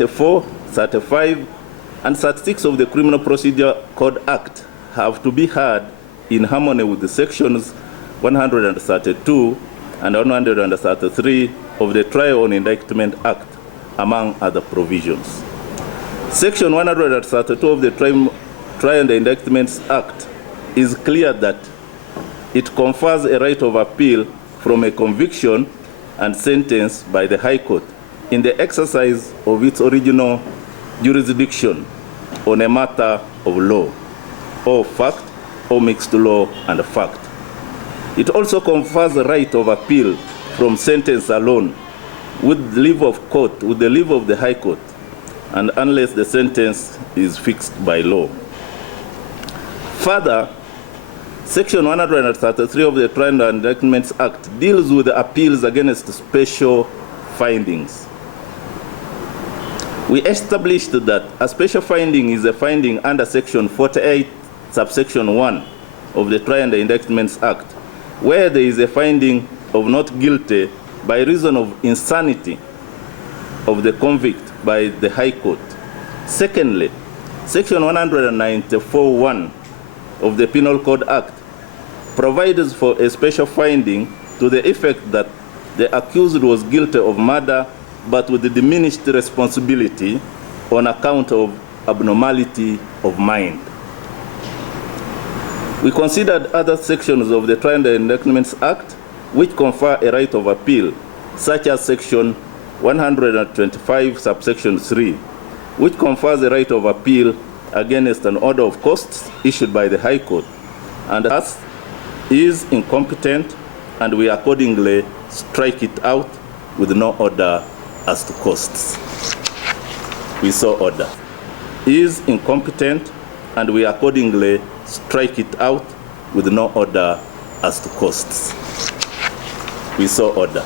34, 35, and 36 of the Criminal Procedure Code Act have to be heard in harmony with the sections 132 and 133 of the Trial on Indictment Act, among other provisions. Section 132 of the Trial on Indictments Act is clear that it confers a right of appeal from a conviction and sentence by the High Court in the exercise of its original jurisdiction on a matter of law, or fact, or mixed law and fact. It also confers a right of appeal from sentence alone with leave of court, with the leave of the High Court, and unless the sentence is fixed by law. Further, Section 133 of the Trial and Indictments Act deals with appeals against special findings. We established that a special finding is a finding under Section 48, subsection 1 of the Trial and Indictments Act, where there is a finding of not guilty by reason of insanity of the convict by the High Court. Secondly, Section 194(1) of the Penal Code Act provides for a special finding to the effect that the accused was guilty of murder but with the diminished responsibility on account of abnormality of mind. We considered other sections of the Trial and Indictments Act which confer a right of appeal, such as Section 125, subsection 3, which confers a right of appeal against an order of costs issued by the High Court, and thus is incompetent, and we accordingly strike it out with no order as to costs. We saw order. Is incompetent, and we accordingly strike it out with no order as to costs. We saw order.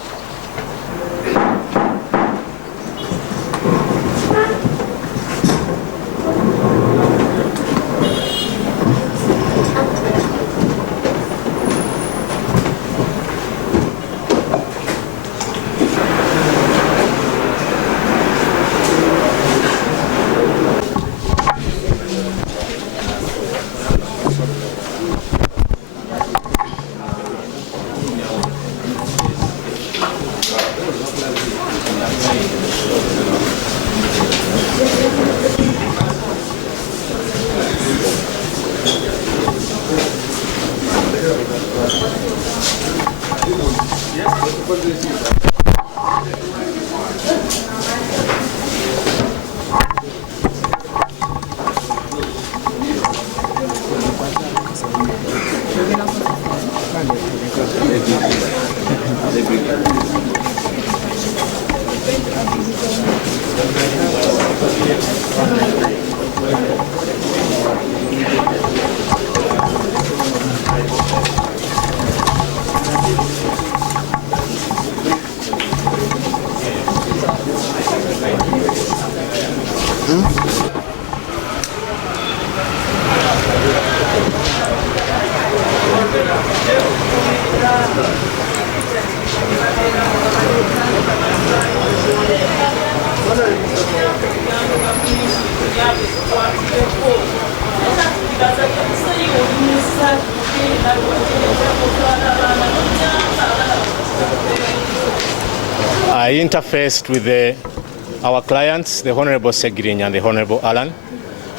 I interfaced with our clients, the Honorable Ssegirinya and the Honorable Alan,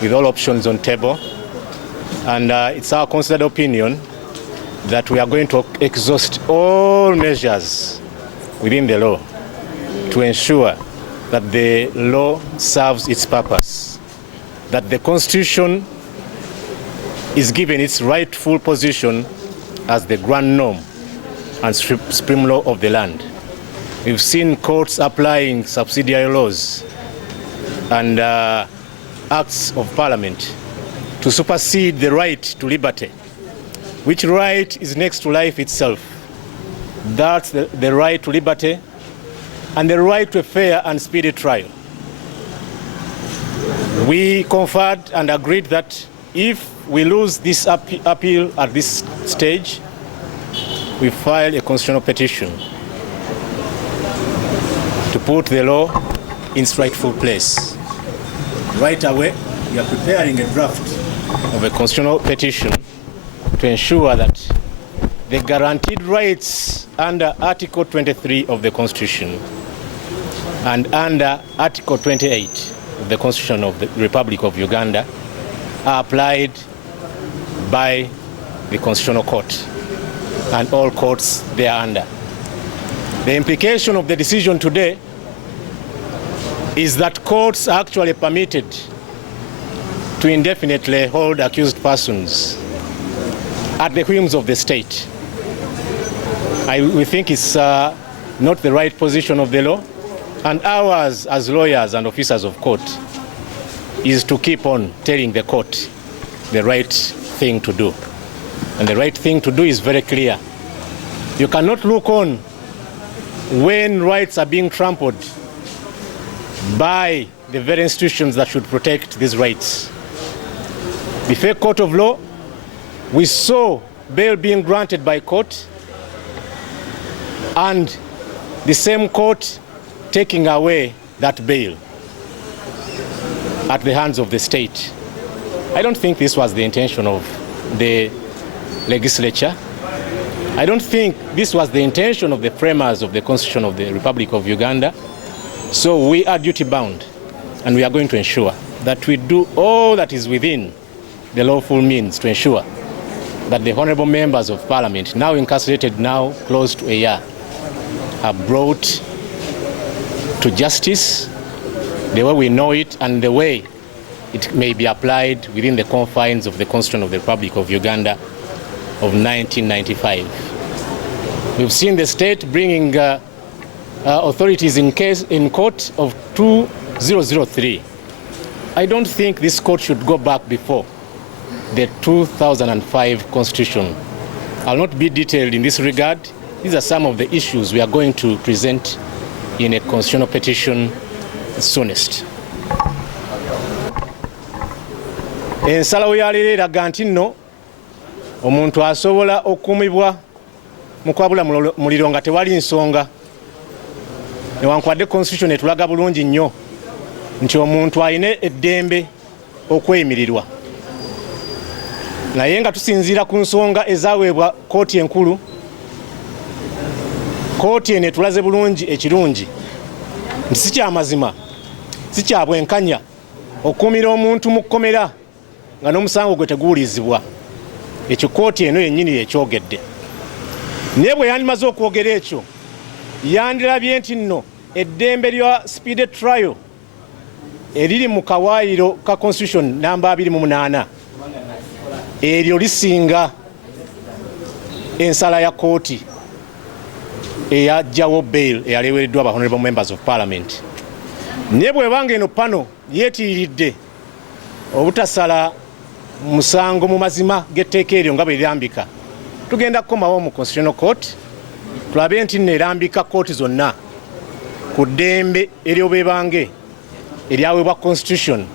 with all options on table. And it's our considered opinion that we are going to exhaust all measures within the law to ensure that the law serves its purpose, that the Constitution is given its rightful position as the grand norm and supreme law of the land. We've seen courts applying subsidiary laws and acts of parliament to supersede the right to liberty, which right is next to life itself. That's the right to liberty and the right to a fair and speedy trial. We conferred and agreed that if we lose this appeal at this stage, we file a constitutional petition to put the law in its rightful place. Right away, we are preparing a draft of a constitutional petition to ensure that the guaranteed rights under Article 23 of the Constitution and under Article 28 of the Constitution of the Republic of Uganda are applied by the Constitutional Court and all courts thereunder. The implication of the decision today is that courts are actually permitted to indefinitely hold accused persons at the whims of the state. We think it's not the right position of the law, and ours as lawyers and officers of court is to keep on telling the court the right thing to do. And the right thing to do is very clear. You cannot look on when rights are being trampled by the very institutions that should protect these rights. Before a court of law, we saw bail being granted by court and the same court taking away that bail at the hands of the state. I don't think this was the intention of the legislature. I don't think this was the intention of the framers of the Constitution of the Republic of Uganda. So we are duty bound, and we are going to ensure that we do all that is within the lawful means to ensure that the honorable members of Parliament, now incarcerated, now close to a year, are brought to justice the way we know it and the way it may be applied within the confines of the Constitution of the Republic of Uganda of 1995. We've seen the state bringing authorities in court of 2003. I don't think this court should go back before the 2005 Constitution. I'll not be detailed in this regard. These are some of the issues we are going to present in a constitutional petition soonest. Ensalawo ya leero eraga nti nno omuntu asobola okuumibwa mu kwabula muliro nga tewali nsonga. Newankubadde Constitution etulaga bulungi nnyo nti omuntu alina eddembe okweyimirirwa. Naye nga tusinziira ku nsonga ezaweebwa kooti enkulu, kooti eno etulaze bulungi ekirungi nti si kya mazima, si kya bwenkanya okuumira omuntu mu kkomera nga n'omusango gwe teguwulizibwa. Ekyo kooti eno yennyini yekyogedde. Naye bwe yandimaze okwogera ekyo, yandirabye nti nno eddembe lya speed trial eriri mu kawaayiro ka Constitution namba 28 eryo lisinga ensala ya kooti eyajjawo bail eyalewereddwa aba honorable members of Parliament. Naye bwebanga eno pano yeetiiridde obutasala musango mu mazima g'etteeka eryo nga bwe lirambika, tugenda kukomawo mu Constitutional Court tulabe nti nno erambika kooti zonna ku ddembe eryobeebange eryaweebwa Constitution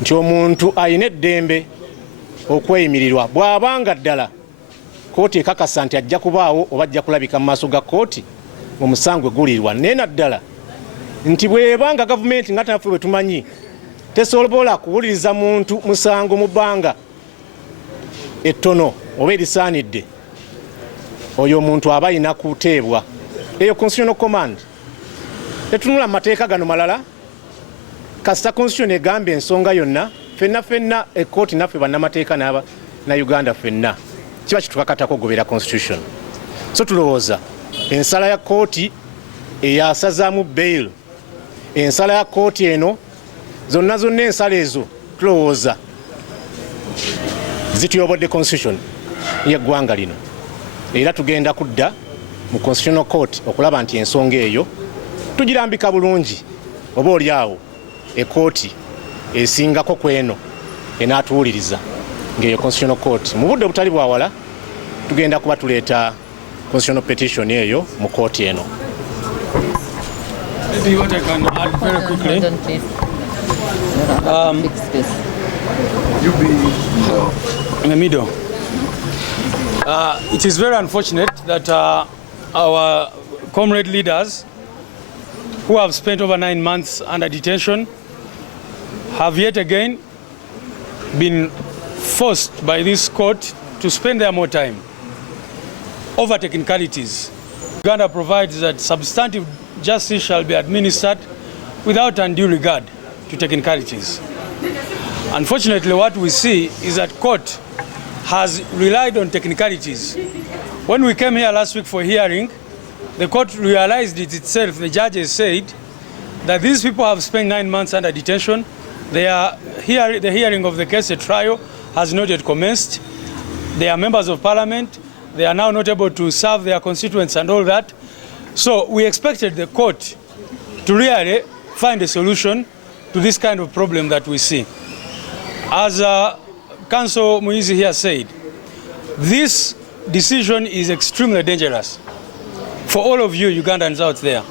nti omuntu alina eddembe okweyimirirwa bw'abanga ddala kooti ekakasa nti ajja kubaawo oba ajja kulabika mu maaso ga kooti omusango egulirwa. Naye naddala nti bw'ebanga gavumenti nga taffe bwe tumanyi tesobola kuwuliriza muntu musango mu bbanga ettono oba erisaanidde, oyo omuntu aba alina kuteebwa. Eyo Constitutional Command tetunula mateeka gano malala kasita Constitution egambye ensonga yonna fenna ekooti naffe bannamateeka na Uganda fenna kiba kitukakatako ogobera Constitution. So tulowooza ensala ya kooti eyasazaamu bail, ensala ya kooti eno zonna ensala ezo tulowooza zituyobodde Constitution y'eggwanga lino, era tugenda kudda mu Constitutional Court okulaba nti ensonga eyo tugirambika bulungi, oba oli awo ekooti esingako kweno enaatuwuliriza ng'eyo Constitutional Court. Mu budde obutali bwawala tugenda kuba tuleeta constitutional petition eyo mu kooti eno. Maybe what I can add very quickly. You be in the middle. It is very unfortunate that our comrade leaders who have spent over 9 months under detention have yet again been forced by this court to spend their more time over technicalities. Uganda provides that substantive justice shall be administered without undue regard to technicalities. Unfortunately, what we see is that court has relied on technicalities. When we came here last week for hearing, the court realized it itself. The judges said that these people have spent 9 months under detention. The hearing of the case, the trial, has not yet commenced. They are members of parliament. They are now not able to serve their constituents and all that. So we expected the court to really find a solution to this kind of problem that we see. As Council Muizi here said, this decision is extremely dangerous for all of you Ugandans out there.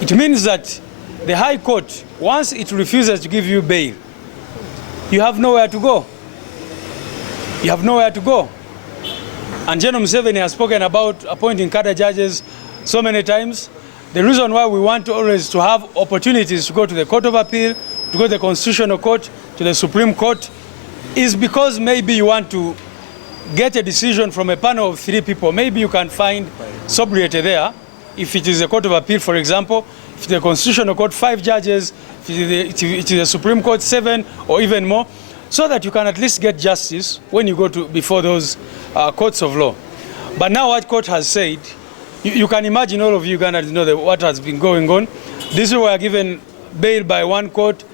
It means that the High Court, once it refuses to give you bail, you have nowhere to go. You have nowhere to go. And General Museveni has spoken about appointing cadre judges so many times. The reason why we want to always to have opportunities to go to the Court of Appeal, to go to the Constitutional Court, to the Supreme Court, is because maybe you want to get a decision from a panel of 3 people. Maybe you can find sobriety there. If it is a Court of Appeal, for example, if the Constitutional Court, 5 judges, if it is the Supreme Court, 7 or even more, so that you can at least get justice when you go to before those courts of law. But now what court has said, you can imagine, all of you Ugandans know what has been going on. These people were given bail by one court,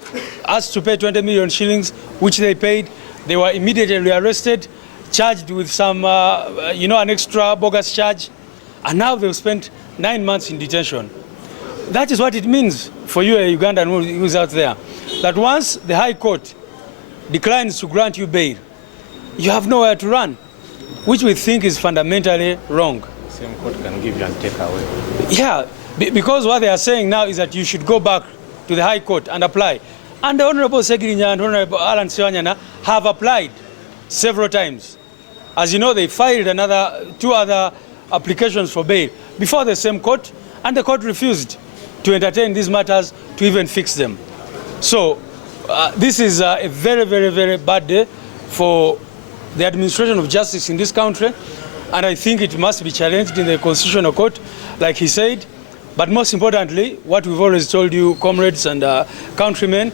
asked to pay 20 million shillings, which they paid. They were immediately arrested, charged with some, an extra bogus charge, and now they've spent 9 months in detention. That is what it means for you, a Ugandan who's out there, that once the High Court declines to grant you bail, you have nowhere to run, which we think is fundamentally wrong. The same court can give you and take away. Yeah, because what they are saying now is that you should go back to the High Court and apply. And the Honorable Ssegirinya and Honorable Ssewanyana have applied several times. As you know, they filed 2 other applications for bail before the same court, and the court refused to entertain these matters, to even fix them. So this is a very, very, very bad day for the administration of justice in this country, and I think it must be challenged in the Constitutional Court, like he said. But most importantly, what we've always told you, comrades and countrymen,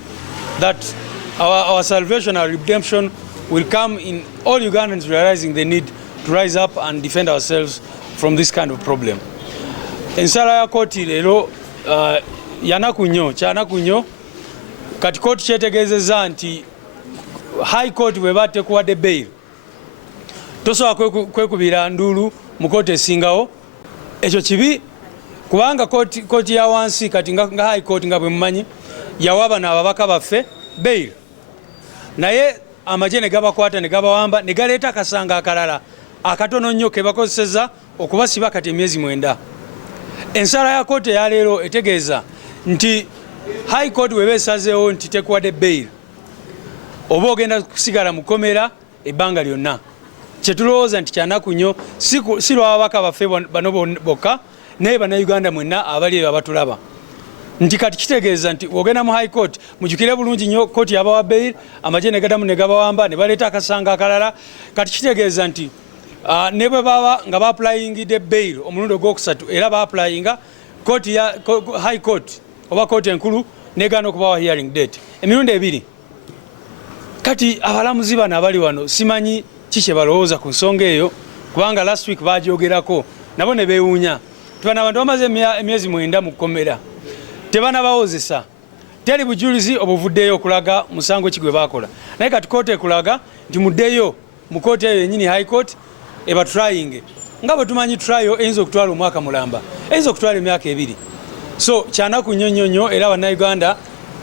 that our salvation, our redemption will come in all Ugandans realizing the need to rise up and defend ourselves from this kind of problem. Ensala ya koti lero kyanaku nnyo, kati kooti kyetegeezezza nti High Court bwe batekuwadde bail, tosobola kwekubira nduulu mu kooti esingawo. Ekyo kibi, kubanga kooti ya wansi kati nga High Court nga bwe mumanyi yawa bano ababaka baffe bail, naye amagye ne gabakwata ne gabawamba ne galeeta akasanga akalala akatono nnyo ke bakozesezza okubasiba kati emyezi 9. Ensala ya kooti eya leero etegeeza nti High Court bw'eba esazeewo nti tekuwadde bail, oba ogenda kusigala mu kkomera ebbanga lyonna. Kyetulowooza nti kyanaku nnyo, si lw'ababaka baffe bano bokka, naye bannayuganda mwenna abali eyo abatulaba, nti kati kitegeeza nti ogenda mu High Court, mujjukire bulungi nnyo kooti yabawa bail, amagye ne gadamu ne gabawamba ne baleeta akasanga akalala. Kati kitegeeza nti ne bwe baba nga baapulayingidde bail omulundi ogwokusatu, era baapulayinga kooti ya High Court oba kooti enkulu negaana okubawa hearing date emirundi 2. Kati abalamuzi bano abali wano simanyi kiki balowooza ku nsonga eyo, kubanga last week bagyogerako nabo ne beewuunya. Tubana abantu bamaze emyezi 9 mu kkomera, tebanabawozesa, teri bujulizi obuvuddeyo okulaga musango ki gwe baakola. Naye kati kooti ekulaga nti muddeyo mu kooti eyo yennyini High Court eba trying, nga bwe tumanyi trial eyinza okutwala omwaka mulamba, eyinza okutwala emyaka 2. So kyanaku nnyo nnyo, era bannayuganda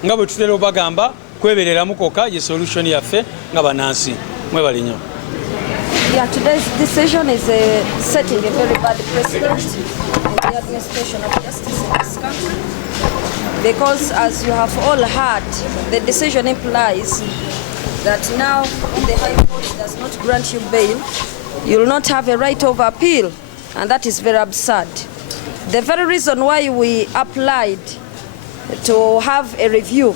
nga bwe tutera obagamba kwebereramu kokka ye solution yaffe nga bannansi. Mwebale nnyo. Yeah, today's decision is setting a very bad precedent in the administration of justice in this country, because as you have all heard, the decision implies that now when the High Court does not grant you bail, you will not have a right of appeal, and that is very absurd. The very reason why we applied to have a review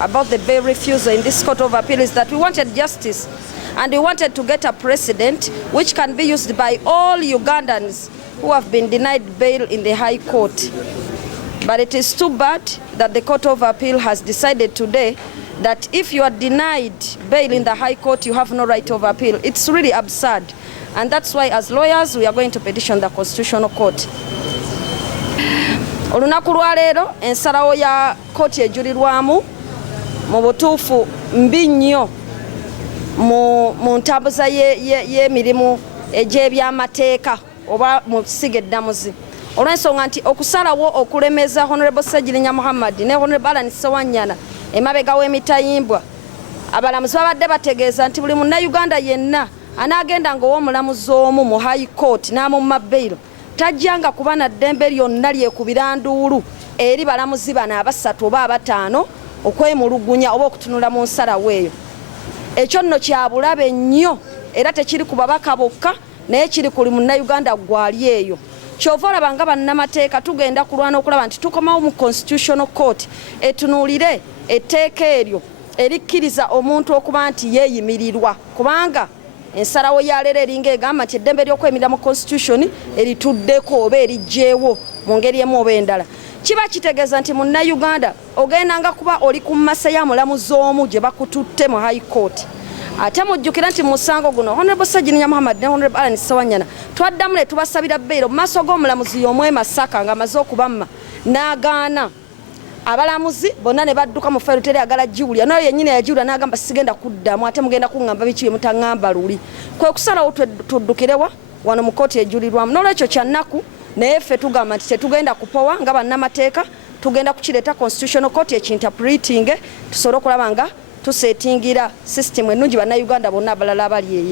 about the bail refusal in this Court of Appeal is that we wanted justice and we wanted to get a precedent which can be used by all Ugandans who have been denied bail in the High Court. But it is too bad that the Court of Appeal has decided today that if you are denied bail in the High Court, you have no right of appeal. It's really absurd. And that's why as lawyers, we are going to petition the Constitutional Court. Olunaku lwa leero ensalawo ya kooti ejjulirwamu mu butuufu mbi nnyo mu ntambuza y'emirimu egy'ebyamateeka oba mu kusiga eddamuzi olw'ensonga nti okusalawo okulemeza Honorable Ssegirinya Muhammad ne Honorable Ssewanyana emabega w'emitayimbwa abalamuzi babadde bategeeza nti buli munnayuganda yenna anaagenda ng'ow'omulamuzi omu mu High Court n'amumma bail tajjanga kuba na ddembe lyonna lyekubira nduulu eri balamuzi bano abasatu oba abataano okwemulugunya oba okutunula mu nsalawo eyo. Ekyo nno kya bulabe nnyo era tekiri ku babaka bokka naye kiri kuli munnayuganda gwali eyo. Kyova olaba nga bannamateeka tugenda kulwana okulaba nti tukomawo mu Constitutional Court etunuulire etteeka eryo erikkiriza omuntu okuba nti yeeyimirirwa kubanga ensalawo ya leero eringa egamba nti eddembe ly'okweyimirira mu Constitution erituddeko oba eriggyeewo mu ngeri emu oba endala. Kiba kitegeeza nti munnayuganda ogendanga kuba oli ku mmasa ya mulamuzi omu gye bakututte mu High Court. Ate mujjukira nti musango guno Honorable Ssegirinya Muhammad ne Honorable Ssewanyana twaddamu ne tubasabira bail mu maaso g'omulamuzi y'omu e Masaka ng'amaze okubamma n'agaana. Abalamuzi bonna ne badduka mu fayiro tereyagala jiwulya nayo yennyini yajiwulya n'agamba sigenda kuddamu ate mugenda kuŋŋamba biki bye mutaŋŋamba luli. Kwe kusalawo tuddukirewa wano mu kooti ejjulirwamu. N'olwekyo kya nnaku naye ffe tugamba nti tetugenda kupowa nga bannamateeka tugenda kukireeta Constitutional Court ekinterpreting tusobole okulaba nga tusetingira system ennungi bannayuganda bonna abalala abali eyo.